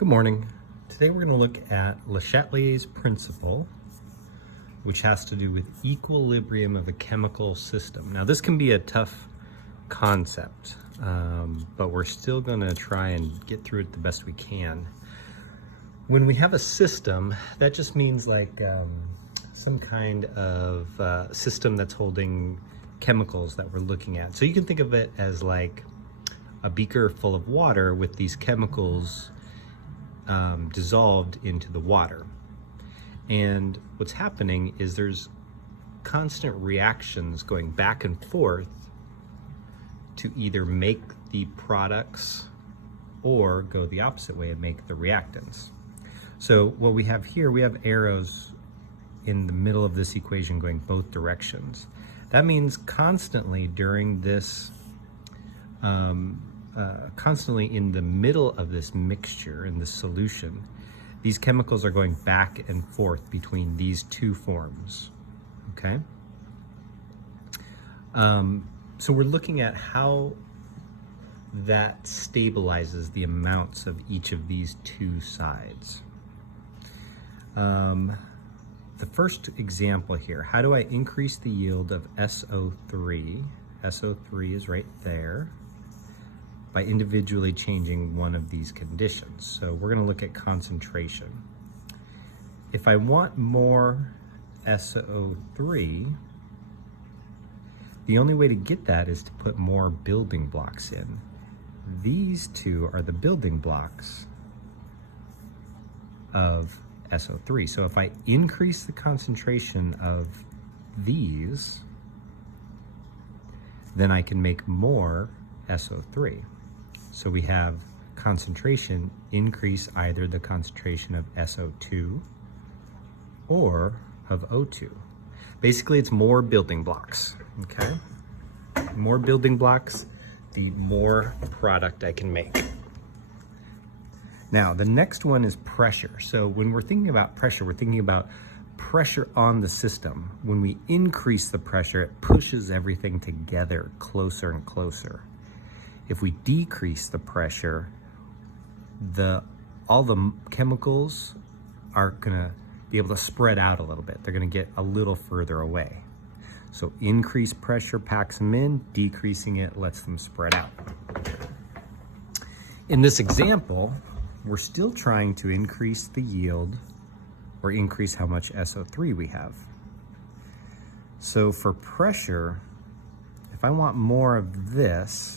Good morning. Today we're going to look at Le Chatelier's principle, which has to do with equilibrium of a chemical system. Now this can be a tough concept, but we're still going to try and get through it the best we can. When we have a system, that just means like some kind of system that's holding chemicals that we're looking at. So you can think of it as like a beaker full of water with these chemicals dissolved into the water. And what's happening is there's constant reactions going back and forth to either make the products or go the opposite way and make the reactants. So what we have here, we have arrows in the middle of this equation going both directions. That means constantly during this constantly in the middle of this mixture, in the solution, these chemicals are going back and forth between these two forms, okay? So we're looking at how that stabilizes the amounts of each of these two sides. The first example here, how do I increase the yield of SO3? SO3 is right there, by individually changing one of these conditions. So we're going to look at concentration. If I want more SO3, the only way to get that is to put more building blocks in. These two are the building blocks of SO3. So if I increase the concentration of these, then I can make more SO3. So we have concentration increase either the concentration of SO2 or of O2. Basically, it's more building blocks, okay? More building blocks, the more product I can make. Now, the next one is pressure. So when we're thinking about pressure, we're thinking about pressure on the system. When we increase the pressure, it pushes everything together closer and closer. If we decrease the pressure, all the chemicals are gonna be able to spread out a little bit. They're gonna get a little further away. So increased pressure packs them in, decreasing it lets them spread out. In this example, we're still trying to increase the yield or increase how much SO3 we have. So for pressure, if I want more of this,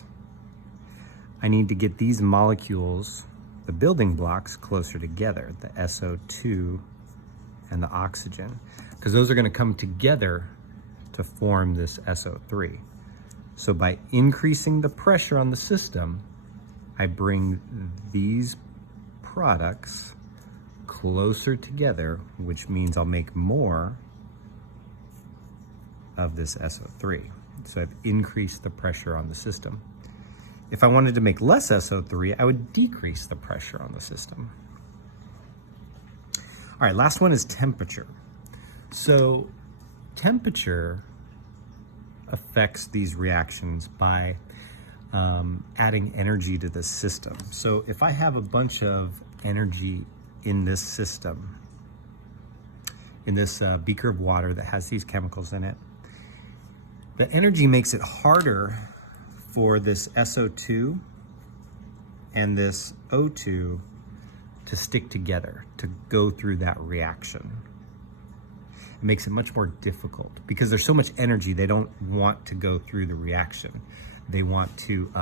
I need to get these molecules, the building blocks, closer together, the SO2 and the oxygen, because those are going to come together to form this SO3. So by increasing the pressure on the system, I bring these products closer together, which means I'll make more of this SO3. So I've increased the pressure on the system. If I wanted to make less SO3, I would decrease the pressure on the system. All right, last one is temperature. So temperature affects these reactions by adding energy to the system. So if I have a bunch of energy in this system, in this beaker of water that has these chemicals in it, the energy makes it harder for this SO2 and this O2 to stick together, to go through that reaction. It makes it much more difficult because there's so much energy, they don't want to go through the reaction. They want to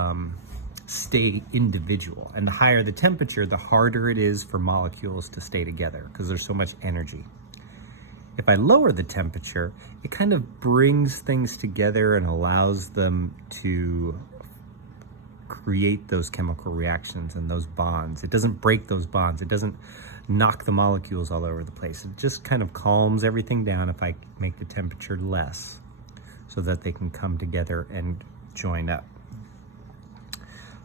stay individual. And the higher the temperature, the harder it is for molecules to stay together because there's so much energy. If I lower the temperature, it kind of brings things together and allows them to create those chemical reactions and those bonds. It doesn't break those bonds. It doesn't knock the molecules all over the place. It just kind of calms everything down if I make the temperature less so that they can come together and join up.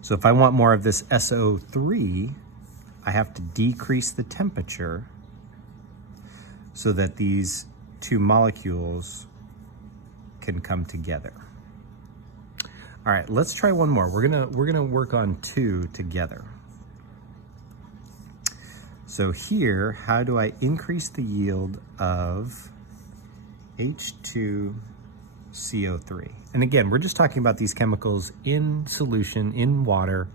So if I want more of this SO3, I have to decrease the temperature so that these two molecules can come together. All right, let's try one more. We're gonna work on two together. So here, how do I increase the yield of H2CO3? And again, we're just talking about these chemicals in solution, in water,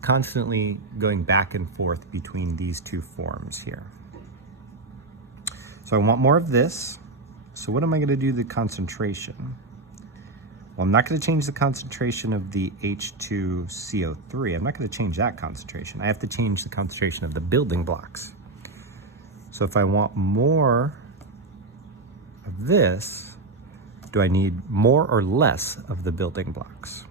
constantly going back and forth between these two forms here. So I want more of this. So what am I going to do to the concentration? Well, I'm not going to change the concentration of the H2CO3. I'm not going to change that concentration. I have to change the concentration of the building blocks. So if I want more of this, do I need more or less of the building blocks?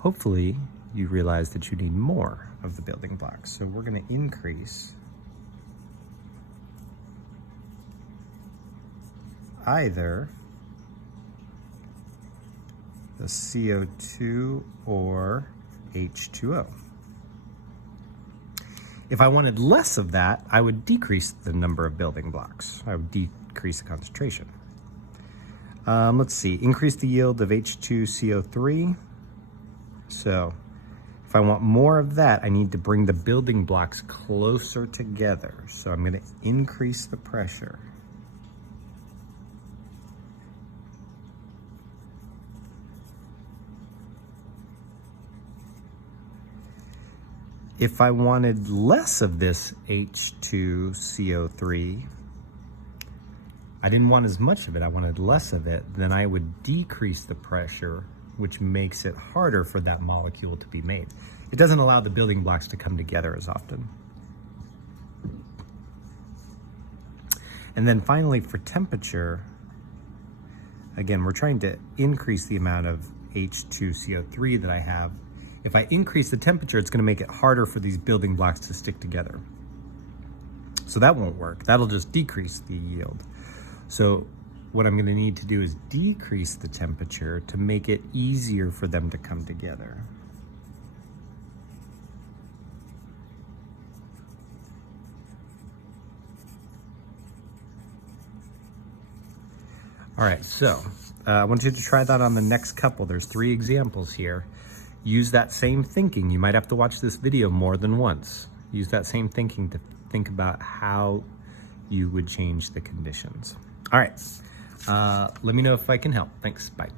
Hopefully, you realize that you need more of the building blocks. So we're going to increase either the CO2 or H2O. If I wanted less of that, I would decrease the number of building blocks. I would decrease the concentration. Let's see, increase the yield of H2CO3. So if I want more of that, I need to bring the building blocks closer together. So I'm going to increase the pressure. If I wanted less of this H2CO3, I didn't want as much of it, I wanted less of it, then I would decrease the pressure, which makes it harder for that molecule to be made. It doesn't allow the building blocks to come together as often. And then finally, for temperature, again, we're trying to increase the amount of H2CO3 that I have. If I increase the temperature, it's going to make it harder for these building blocks to stick together. So that won't work. That'll just decrease the yield. So what I'm going to need to do is decrease the temperature to make it easier for them to come together. All right, so I want you to try that on the next couple. There's 3 examples here. Use that same thinking. You might have to watch this video more than once. Use that same thinking to think about how you would change the conditions. All right, let me know if I can help. Thanks, bye.